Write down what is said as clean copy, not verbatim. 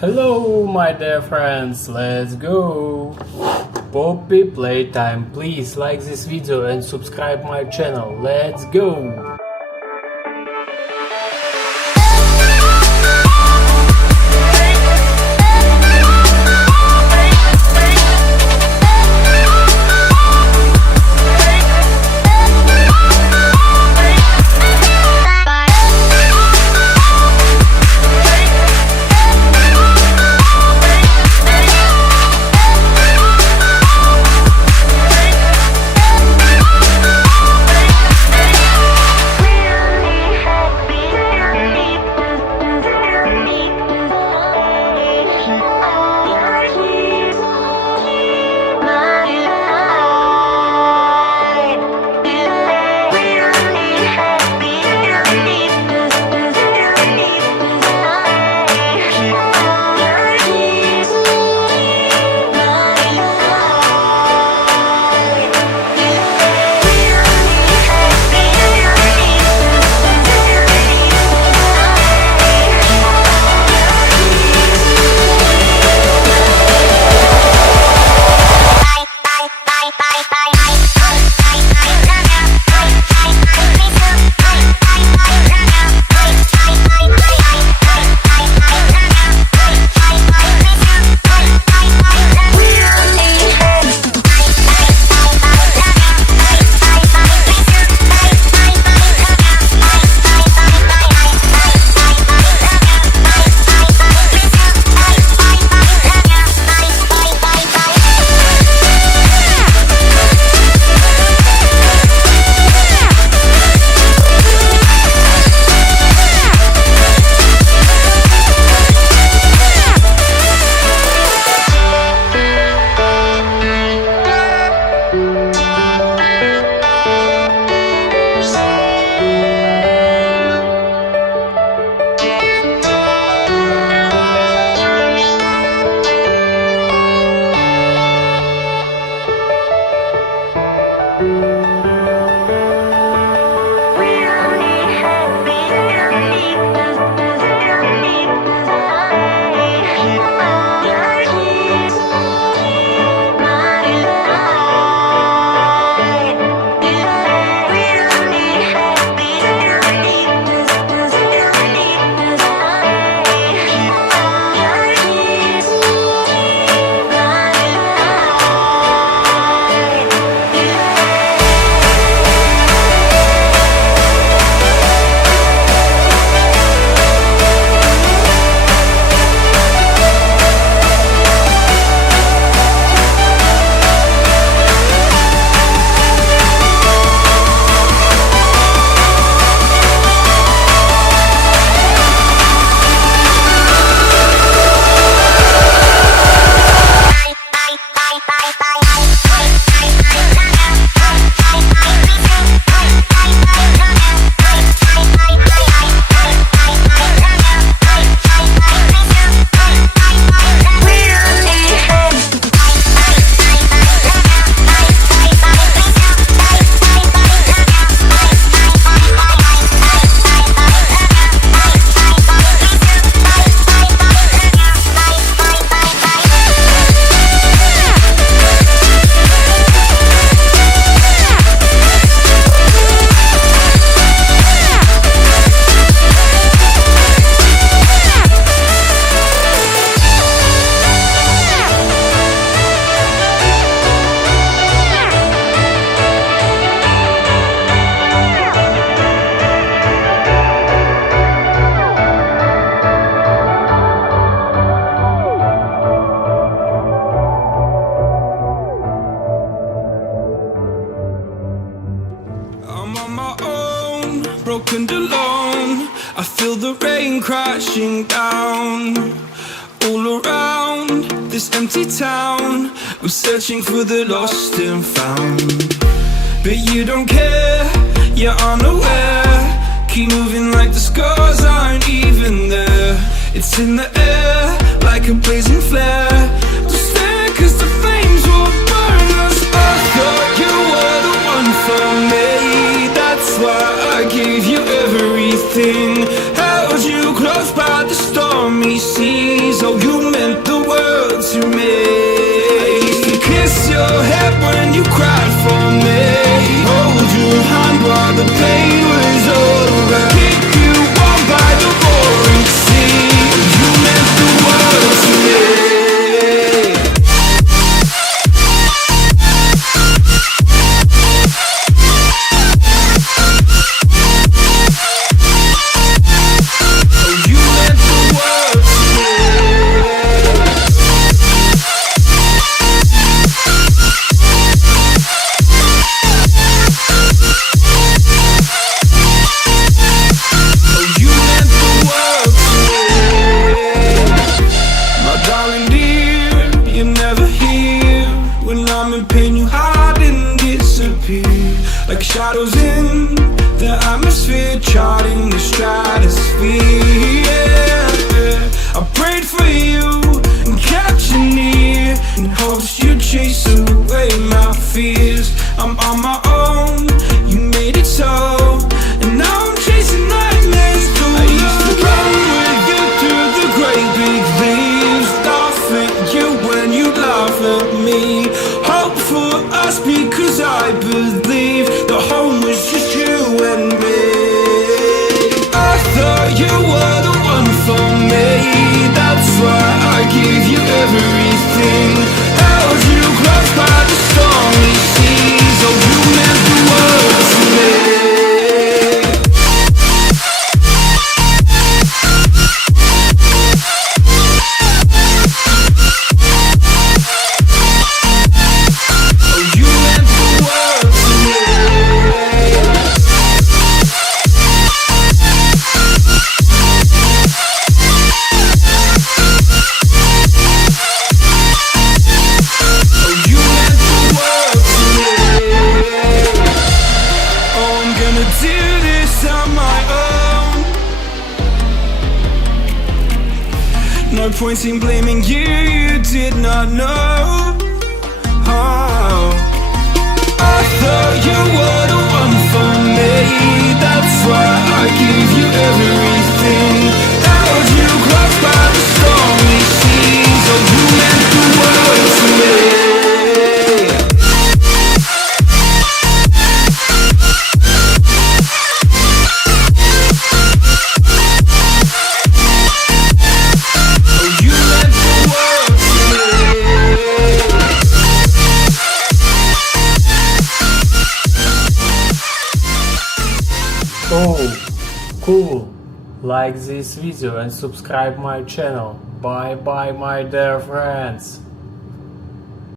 Hello my dear friends, let's go! Poppy Playtime, please like this video and subscribe my channel, let's go! Broken and alone, I feel the rain crashing down all around this empty town. I'm searching for the lost and found, but you don't care, you're unaware. Keep moving like the scars aren't even there. It's in the air like a blazing flare. Don't stare cause the flames will burn us. I thought you were the one for me, that's why I gave you everything. Held you close by the stormy seas. Oh, you meant the world to me. I used to kiss your head when you cried for me, hold your hand while the pain was over, keep you warm by the roaring sea. Oh, you meant the world to me. Like shadows in the atmosphere, charting the stratosphere. Yeah. I prayed for you and kept you near in hopes you'd chase away my fears. I'm on my own, you made it so, and now I'm chasing nightmares too. I used to run with you through the great big leaves, laugh at you when you laugh at me. Hope for us because I believe the home was just you and me. I thought you were the one for me, that's why I gave you everything. Held you close by the stormy seas. Oh, you meant the world to me. No point in blaming you, you did not know. Oh, I thought you were the one for me, that's why I gave you everything. Held you close by the stormy seas. Oh, you meant the world to me. Oh, cool! Like this video and subscribe my channel. Bye bye my dear friends!